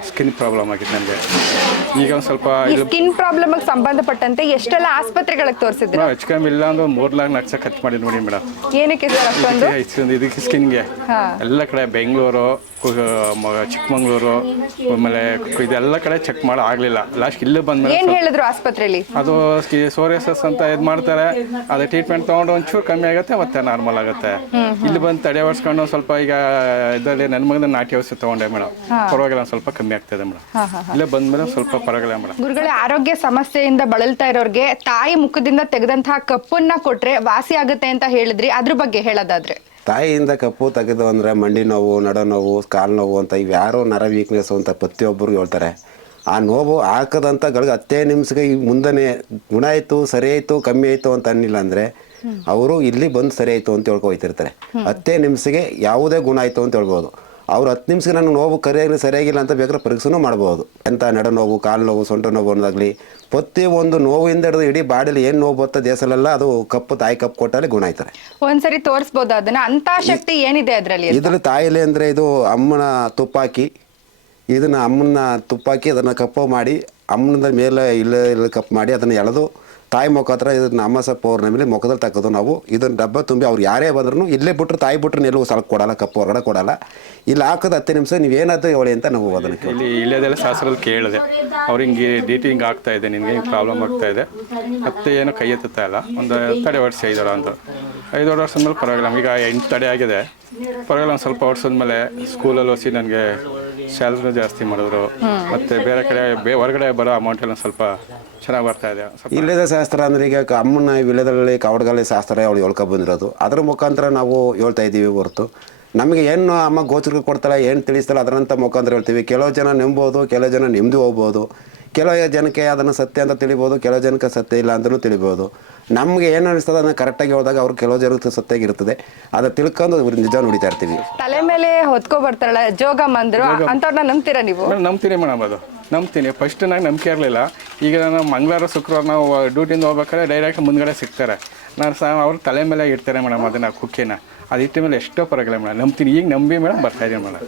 Skin problem ಆಗಿತ್ತು ನನಗೆ. ಈಗ ಒಂದು ಸ್ವಲ್ಪ ಈ ಸ್ಕಿನ್ ಪ್ರಾಬ್ಲಮ್ ಸಂಬಂಧಪಟ್ಟಂತೆ ಎಷ್ಟೆಲ್ಲ ಆಸ್ಪತ್ರೆಗಳಿಗೆ ತೋರಿಸಿದ್ರು? ಹೆಚ್ಚು ಕಮ್ಮಿ ಇಲ್ಲ ಒಂದು 3 ಲಕ್ಷ ಖರ್ಚು ಮಾಡಿದ್ದು ನೋಡಿ ಮೇಡಮ್. ಏನಕ್ಕೆ ಸರ್ ಅಷ್ಟೊಂದು? ಇದಕ್ಕೆ ಸ್ಕಿನ್ಗೆ ಎಲ್ಲ ಕಡೆ ಬೆಂಗಳೂರು, ಚಿಕ್ಕಮಂಗ್ಳೂರು, ಆಮೇಲೆ ಇದೆಲ್ಲ ಕಡೆ ಚೆಕ್ ಮಾಡೋ ಆಗಲಿಲ್ಲ. ಲಾಸ್ಟ್ ಇಲ್ಲೇ ಬಂದ್ಮೇಲೆ ಏನು ಹೇಳಿದ್ರು ಆಸ್ಪತ್ರೆಯಲ್ಲಿ? ಅದು ಸೋರಿಯಸಸ್ ಅಂತ ಇದು ಮಾಡ್ತಾರೆ. ಅದು ಟ್ರೀಟ್ಮೆಂಟ್ ತೊಗೊಂಡು ಒಂಚೂರು ಕಮ್ಮಿ ಆಗುತ್ತೆ, ಮತ್ತೆ ನಾರ್ಮಲ್ ಆಗುತ್ತೆ. ಇಲ್ಲಿ ಬಂದು ತಡೆ ಹೊಡ್ಸ್ಕೊಂಡು ಸ್ವಲ್ಪ ಈಗ ಇದರಲ್ಲಿ ನನ್ನ ಮಗನ ನಾಟಿ ಔಷಧಿ ತೊಗೊಂಡೆ ಮೇಡಮ್. ಪರವಾಗಿಲ್ಲ, ಸ್ವಲ್ಪ ಕಮ್ಮಿ ಆಗ್ತದೆ ಮೇಡಮ್. ಇಲ್ಲೇ ಬಂದ್ಮೇಲೆ ಸ್ವಲ್ಪ ಪರವಾಗಿಲ್ಲ ಮೇಡಮ್. ಗುರುಗಳೇ, ಆರೋಗ್ಯ ಸಮಸ್ಯೆಯಿಂದ ಬಳಲ್ತಾ ಇರೋರಿಗೆ ತಾಯಿ ಮುಖದಿಂದ ತೆಗೆದಂತಹ ಕಪ್ಪನ್ನ ಕೊಟ್ರೆ ವಾಸಿ ಆಗುತ್ತೆ ಅಂತ ಹೇಳಿದ್ರಿ, ಅದ್ರ ಬಗ್ಗೆ ಹೇಳೋದಾದ್ರೆ? ತಾಯಿಯಿಂದ ಕಪ್ಪು ತೆಗೆದು ಅಂದರೆ ಮಂಡಿ ನೋವು, ನಡ ನೋವು, ಕಾಲು ನೋವು ಅಂತ ಇವ್ಯಾರೋ ನರ ವೀಕ್ನೆಸ್ ಅಂತ ಪ್ರತಿಯೊಬ್ಬರು ಹೇಳ್ತಾರೆ. ಆ ನೋವು ಹಾಕದಂಥ ಗಳಿಗೆ 10 ನಿಮಿಷಕ್ಕೆ ಈ ಮುಂದನೆ ಗುಣ ಆಯಿತು, ಸರಿ ಆಯಿತು, ಕಮ್ಮಿ ಆಯಿತು ಅಂತ ಅನ್ನಿಲ್ಲ ಅಂದರೆ ಅವರು ಇಲ್ಲಿ ಬಂದು ಸರಿ ಆಯಿತು ಅಂತ ಹೇಳ್ಕೊಯ್ತಿರ್ತಾರೆ. 10 ನಿಮಿಷಕ್ಕೆ ಯಾವುದೇ ಗುಣ ಆಯಿತು ಅಂತ ಹೇಳ್ಬೋದು. ಅವ್ರು 10 ನಿಮಿಷಕ್ಕೆ ನನಗೆ ನೋವು ಸರಿಯಾಗಿಲ್ಲ ಅಂತ ಬೇಕಾದ್ರೆ ಪರೀಕ್ಷೆನೂ ಮಾಡ್ಬೋದು. ಎಂಥ ನಡ ನೋವು, ಕಾಲು ನೋವು, ಸೊಂಟ ನೋವು ಅನ್ನೋದಾಗಲಿ ಪ್ರತಿಯೊಂದು ನೋವಿಂದ ಹಿಡಿದು ಇಡೀ ಬಾಡಿಲಿ ಏನು ನೋವು ಬರ್ತದೆ ದೇಶಲೆಲ್ಲ ಅದು ಕಪ್ಪು, ತಾಯಿ ಕಪ್ಪು ಕೊಟ್ಟಲ್ಲಿ ಗುಣ ಆಯ್ತಾರೆ. ಒಂದ್ಸರಿ ತೋರಿಸ್ಬೋದು ಅದನ್ನ? ಅಂತ ಶಕ್ತಿ ಏನಿದೆ ಅದರಲ್ಲಿ? ಇದ್ರಲ್ಲಿ ತಾಯಿಲೆ ಅಂದರೆ ಇದು ಅಮ್ಮನ ತುಪ್ಪಾಕಿ, ಇದನ್ನು ಅಮ್ಮನ ತುಪ್ಪಾಕಿ ಅದನ್ನು ಕಪ್ಪು ಮಾಡಿ ಅಮ್ಮನ ಮೇಲೆ ಇಲ್ಲ ಕಪ್ಪು ಮಾಡಿ ಅದನ್ನು ಎಳೆದು ತಾಯಿ ಮುಖ ಹತ್ರ ಇದನ್ನು ಅಮಾಸ ಪೌರ್ಣಮಿಲಿ ಮುಖದಲ್ಲಿ ತಗೋದು ನಾವು. ಇದನ್ನು ಡಬ್ಬ ತುಂಬಿ ಅವ್ರು ಯಾರೇ ಬಂದ್ರೂ ಇಲ್ಲೇ ಬಿಟ್ಟರು, ತಾಯಿ ಬಿಟ್ಟರು ಎಲ್ಲೂ ಸ್ವಲ್ಪ ಕೊಡಲ್ಲ, ಕಪ್ಪು ಹೊರಗಡೆ ಕೊಡಲ್ಲ. ಇಲ್ಲಿ ಹಾಕೋದು 10 ನಿಮಿಷ ನೀವೇನಾದ್ರು ಹೇಳಿ ಅಂತ ನಾವು ಅದನ್ನು ಇಲ್ಲಿ ಇಲ್ಲದೆಲ್ಲ ಶಾಸ್ತ್ರದಲ್ಲಿ ಕೇಳಿದೆ. ಅವ್ರು ಹಿಂಗೆ ಹಿಂಗೆ ಆಗ್ತಾ ಇದೆ, ನಿನಗೆ ಹಿಂಗೆ ಪ್ರಾಬ್ಲಮ್ ಆಗ್ತಾ ಇದೆ, ಮತ್ತೆ ಏನೋ ಕೈ ಎತ್ತುತ್ತಾ ಇಲ್ಲ. ಒಂದು ತಡೆ ವರ್ಷ 5 ವರ್ಷ ಮೇಲೆ ಪರವಾಗಿಲ್ಲ. ಈಗ 8 ತಡೆ ಆಗಿದೆ, ಪರವಾಗಿಲ್ಲ. ಒಂದು ಸ್ವಲ್ಪ ವರ್ಷದ್ಮೇಲೆ ಸ್ಕೂಲಲ್ಲಿ ಓದಿಸಿ ನನಗೆ ಸ್ಯಾಲ್ರಿನೂ ಜಾಸ್ತಿ ಮಾಡಿದ್ರು. ಮತ್ತು ಬೇರೆ ಕಡೆ ಹೊರಗಡೆ ಬರೋ ಅಮೌಂಟೆಲ್ಲ ಸ್ವಲ್ಪ ಚೆನ್ನಾಗಿ ಬರ್ತಾ ಇದೆ. ಇಲ್ಲದ ಶಾಸ್ತ್ರ ಅಂದರೆ ಈಗ ಅಮ್ಮನ ವಿಳ್ಯದಲ್ಲಿ ಕಾವಡಗಾಲಿ ಶಾಸ್ತ್ರ ಅವಳು ಹೇಳ್ಕೊ ಬಂದಿರೋದು, ಅದರ ಮುಖಾಂತರ ನಾವು ಹೇಳ್ತಾ ಇದ್ದೀವಿ ಹೊರತು ನಮಗೆ ಏನು ಅಮ್ಮ ಗೋಚರ ಕೊಡ್ತಾಳೆ, ಏನು ತಿಳಿಸ್ತಾಳೆ ಅದರಂಥ ಮುಖಾಂತರ ಹೇಳ್ತೀವಿ. ಕೆಲವು ಜನ ನಂಬೋದು, ಕೆಲವು ಜನ ನೆಮ್ಮದಿ ಹೋಗ್ಬೋದು, ಕೆಲವು ಜನಕ್ಕೆ ಅದನ್ನು ಸತ್ಯ ಅಂತ ತಿಳಿಬೋದು, ಕೆಲವು ಜನಕ್ಕೆ ಸತ್ಯ ಇಲ್ಲ ಅಂತಲೂ ತಿಳಿಬೋದು. ನಮಗೆ ಏನು ಅನಿಸ್ತದೆ ಅದನ್ನು ಕರೆಕ್ಟಾಗಿ ಹೇಳಿದಾಗ ಅವ್ರು ಕೆಲವು ಜನಕ್ಕೆ ಸತ್ಯಾಗಿರ್ತದೆ, ಅದನ್ನು ತಿಳ್ಕೊಂಡು ನಿಜ ನುಡಿತಾ ಇರ್ತೀವಿ. ತಲೆ ಮೇಲೆ ಹೊತ್ಕೊ ಬರ್ತಾರಲ್ಲ ಜೋಗಮ್ಮಂದ್ರು, ಅಂಥವ್ರನ್ನ ನಂಬ್ತೀರಾ ನೀವು? ನಂಬ್ತೀನಿ ಮೇಡಮ್, ಅದು ನಂಬ್ತೀನಿ. ಫಸ್ಟ್ ನಂಗೆ ನಂಬಿಕೆ ಇರಲಿಲ್ಲ. ಈಗ ನಾನು ಮಂಗಳವಾರ ಶುಕ್ರವಾರ ನಾವು ಡ್ಯೂಟಿಯಿಂದ ಹೋಗ್ಬೇಕಾದ್ರೆ ಡೈರೆಕ್ಟ್ ಮುಂದ್ಗಡೆ ಸಿಗ್ತಾರೆ. ಅವ್ರು ತಲೆ ಮೇಲೆ ಇಡ್ತಾರೆ ಮೇಡಮ್ ಅದನ್ನು ಕುಕ್ಕಿನ. ಅದು ಇಟ್ಟ ಮೇಲೆ ಎಷ್ಟೋ ಪರವಾಗಿಲ್ಲ ಮೇಡಮ್, ನಂಬ್ತೀನಿ. ಈಗ ನಂಬಿ ಮೇಡಮ್ ಬರ್ತಾಯಿದ್ದೀನಿ ಮೇಡಮ್.